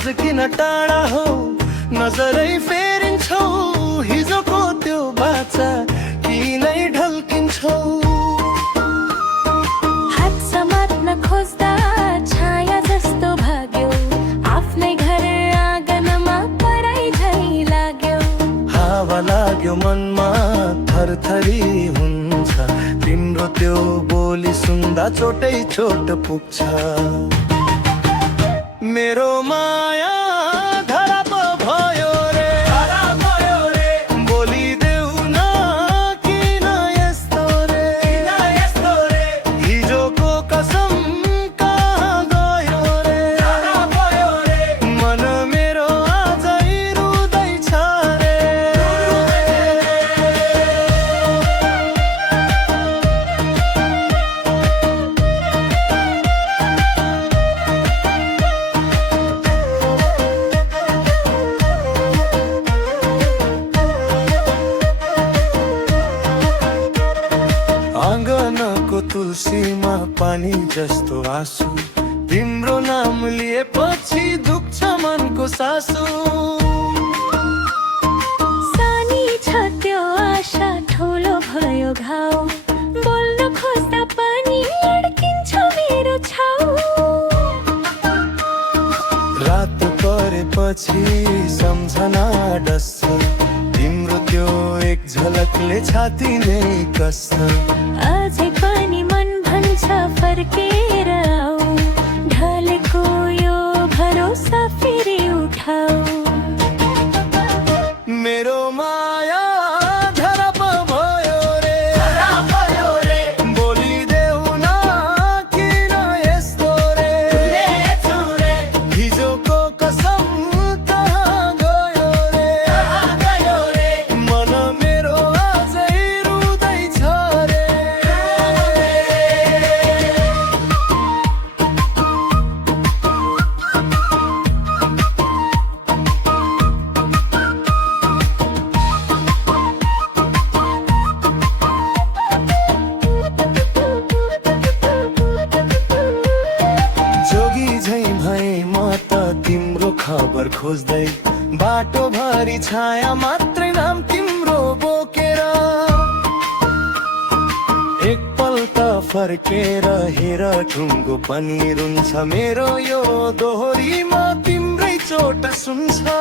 आज किन टाढा हो नजरै फेरिन्छौ हिजोको त्यो बाचा किनै ढल्किन्छौ हात समात्न खोज्दा छाया जस्तो भाग्यो आफ्नै घर आँगनमा पराई झै लाग्यो हावा लाग्यो मनमा थरथरी हुन्छ तिम्रो त्यो बोली सुन्दा चोटै चोट पुग्छ मेरो माया धरा पो भयो रे बोलिदेऊ न किन यस्तो रे हिजोको कसम कहाँ गयो रे मन मेरो आजै रुँदैछ रे आँगनको तुलसीमा पानी जस्तो आँसु तिम्रो नाम लिएपछि दुख्छ मनको सासु सानी छ त्यो आशा ठुलो भयो घाउ बोल्न खोज्दा पनि अड्किन्छ मेरो छाउ रात परेपछि सम्झना डस्छ तिम्रो त्यो एक झलकले छाती नै कस्छ अझै पनि मन भन्छ फर्केर आऊ ढलेको यो भरोसा फेरि उठाऊ मेरो माया धरा पो भयो रे बोलिदेऊ न किन यस्तो रे हिजोको कसम कहाँ गयो रे मन मेरो आजै रुँदैछ रे जोगी झै भए म त तिम्रो खबर खोज्दै बाटो भरि छाया मात्रै नाम तिम्रो बोकेर एकपल्ट फर्केर हेर ठुङ्गो पनि रुन्छ मेरो यो दोहोरीमा तिम्रै चोट सुन्छ